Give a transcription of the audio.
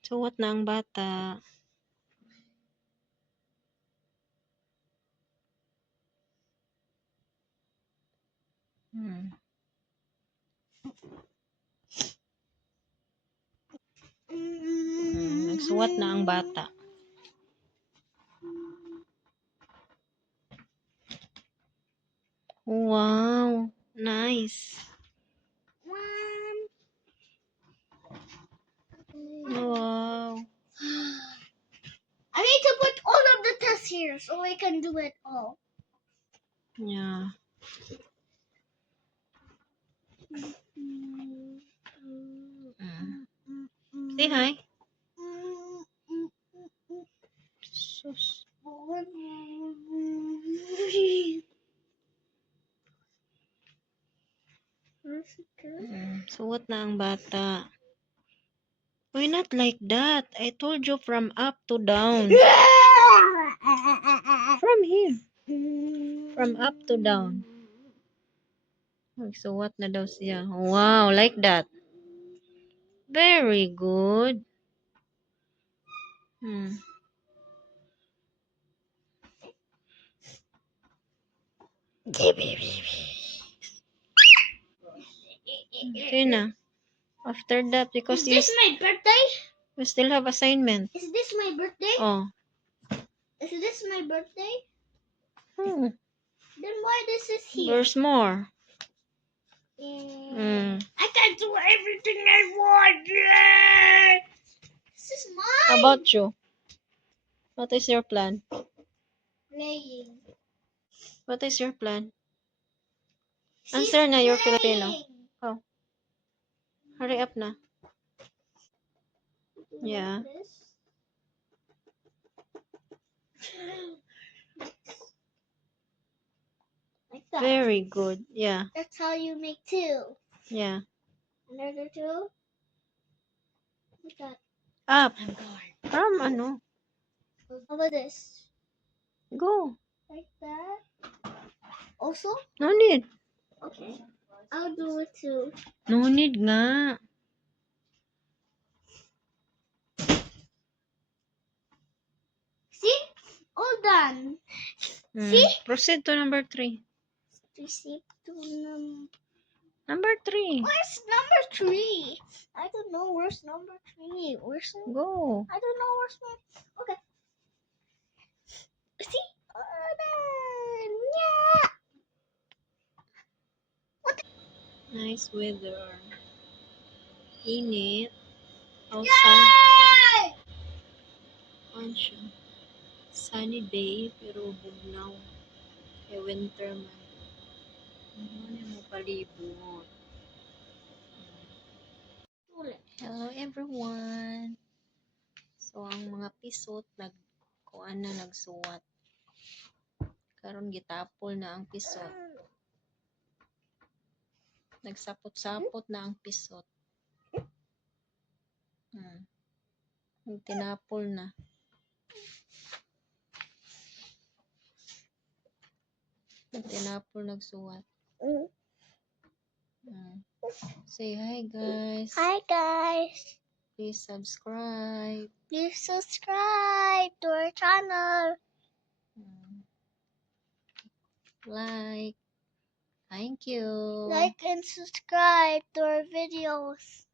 Suwat na ang bata. Nagsuwat na ang bata. Wow, nice. Wow. I need to put all of the tests here so I can do it all. Yeah. Say hi. Sus. Suwat na ang bata. Why not like that? I told you from up to down. From here. From up to down. Suwat na daw siya. Wow, like that. Very good. Okay na. After that, because Is this my birthday? you still have assignment. Is this my birthday? Oh. Is this my birthday? Then why this is here? There's more. I can do everything I want. This is mine. How about you? What is your plan? Playing. What is your plan? She's Answer na, you're playing. Filipino. Oh. Hurry up na. Yeah. Like that. Very good. Yeah. That's how you make two. Yeah. Another two. Like that. Up. From ano? How about this? Go. Like that. Also? No need. Okay. I'll do it too. No need nga. See? All done. See? Proceed to number 3. Proceed to Number 3. Where's number 3? I don't know. Where's number 3? Go. I don't know where's my. Okay. See? Done. Yeah. Nice weather. Init. Yay! Sunny day, pero bugnaw. Kay winter man. Ano mo palibot? Hello everyone. So ang mga pisot nagkuan na nagsuwat. Karon gitapol na ang pisot. Nagsapot-sapot na ang pisot. Tinapol na. Tinapol nagsuwat. Say hi guys. Hi guys. Please subscribe. Please subscribe to our channel. Like. Thank you. Like and subscribe to our videos.